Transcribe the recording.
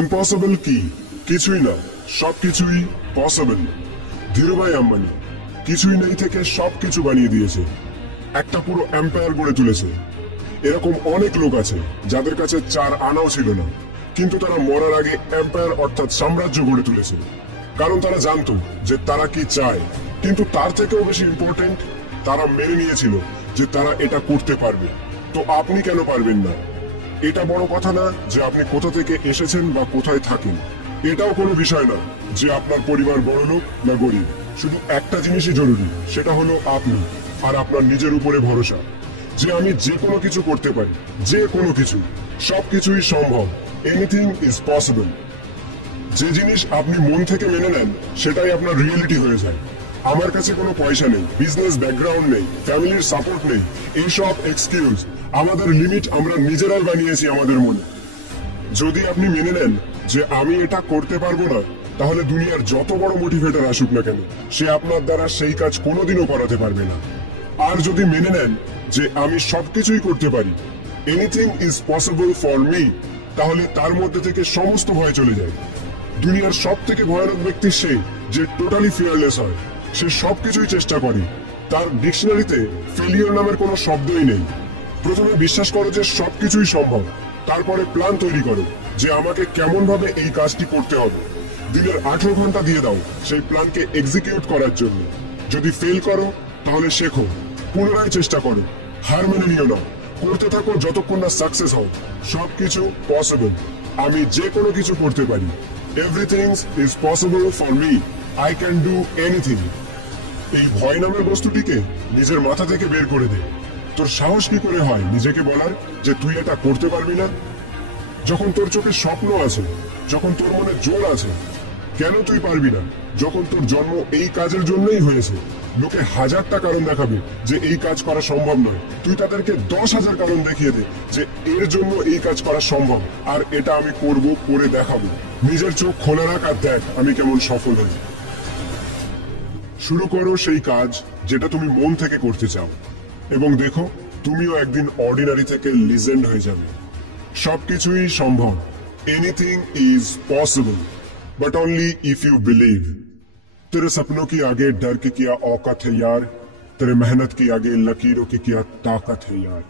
Impossible কি? কিছুই না, সবকিছুই পসিবল। ধীরুভাই আম্বানি কিছুই নেই থেকে সবকিছু বানিয়ে দিয়েছে, একটা পুরো এম্পায়ার গড়ে তুলেছে। এরকম অনেক লোক আছে যাদের কাছে 4 আনাও ছিল না, কিন্তু তারা মরার আগে এম্পায়ার অর্থাৎ সাম্রাজ্য গড়ে তুলেছে। কারণ তারা জানতো যে তারা কি চায়, কিন্তু তার থেকেও বেশি ইম্পর্টেন্ট, তারা মেনে নিয়েছিল যে তারা এটা করতে পারবে। তো আপনি কেন পারবেন না? এটা বড় কথা না যে আপনি কোথা থেকে এসেছেন বা কোথায় থাকেন। এটাও কোনো বিষয় না যে আপনার পরিবার বড়লোক না গরিব। শুধু একটা জিনিসই জরুরি, সেটা হলো আপনি আর আপনার নিজের উপরে ভরসা, যে আমি যে কোনো কিছু করতে পারি, যে কোনো কিছু, সবকিছুই সম্ভব। Anything is possible. যে জিনিস আপনি মন থেকে মেনে নেন সেটাই আপনার রিয়েলিটি হয়ে যায়। আমার কাছে কোনো পয়সা নেই, বিজনেস ব্যাকগ্রাউন্ড নেই, ফ্যামিলির সাপোর্ট নেই, এইসব এক্সকিউজ, আমাদের লিমিট আমরা নিজেরাই বানিয়েছি আমাদের মনে। যদি আপনি মেনে নেন যে আমি এটা করতে পারবো না, তাহলে দুনিয়ার যত বড় মোটিভেটর আসুক না কেন, সে আপনার দ্বারা সেই কাজ কোনোদিনও করাতে পারবে না। আর যদি মেনে নেন যে আমি সবকিছুই করতে পারি, anything is possible for me, তাহলে তার মধ্যে থেকে সমস্ত ভয় চলে যায়। দুনিয়ার সব থেকে ভয়ানক ব্যক্তি সে যে টোটালি ফিয়ারলেস হয়। সে সবকিছুই চেষ্টা করে, তার ডিকশনারিতে ফেলিয়ার নামের কোনো শব্দই নেই। প্রথমে বিশ্বাস করো যে সবকিছুই সম্ভব, তারপরে প্ল্যান তৈরি করো যে আমাকে কেমন ভাবে এই কাজটি করতে হবে। দিনের 18 ঘন্টা দিয়ে দাও সেই প্ল্যানকে এক্সিকিউট করার জন্য। যদি ফেল করো তাহলে শেখো, পুনরায় চেষ্টা করো, হার মেনে নিও না, করতে থাকো যতক্ষণ না সাকসেস হও। সবকিছু পসিবল, আমি যে কোনো কিছু করতে পারি। Everything is possible for me, I can do anything. এই ভয় নামের বস্তুটিকে নিজের মাথা থেকে বের করে দে। তোর সাহস কি করে হয় নিজেকে বলার যে তুই এটা করতে পারবি না? যখন তোর চোখে স্বপ্ন আছে, যখন তোর মনে জোর আছে, কেন তুই পারবি না? যখন তোর জন্ম এই কাজের জন্যই হয়েছে, লোকে 1000টা কারণ দেখাবে যে এই কাজ করা সম্ভব নয়, তুই তাদেরকে 10,000 কারণ দেখিয়ে দে যে এর জন্য এই কাজ করা সম্ভব, আর এটা আমি করব, করে দেখাবো। নিজের চোখ খোলা রাখ আর দেখ আমি কেমন সফল হই। শুরু করো সেই কাজ যেটা তুমি মন থেকে করতে চাও, এবং দেখো তুমিও একদিন অর্ডিনারি থেকে লিজেন্ড হয়ে যাবে। সবকিছুই সম্ভব। Anything is possible, but only if you believe. तेरे सपनों की आगे डर की क्या औकात है यार, तेरे मेहनत की आगे लकीरों की क्या ताकत है यार।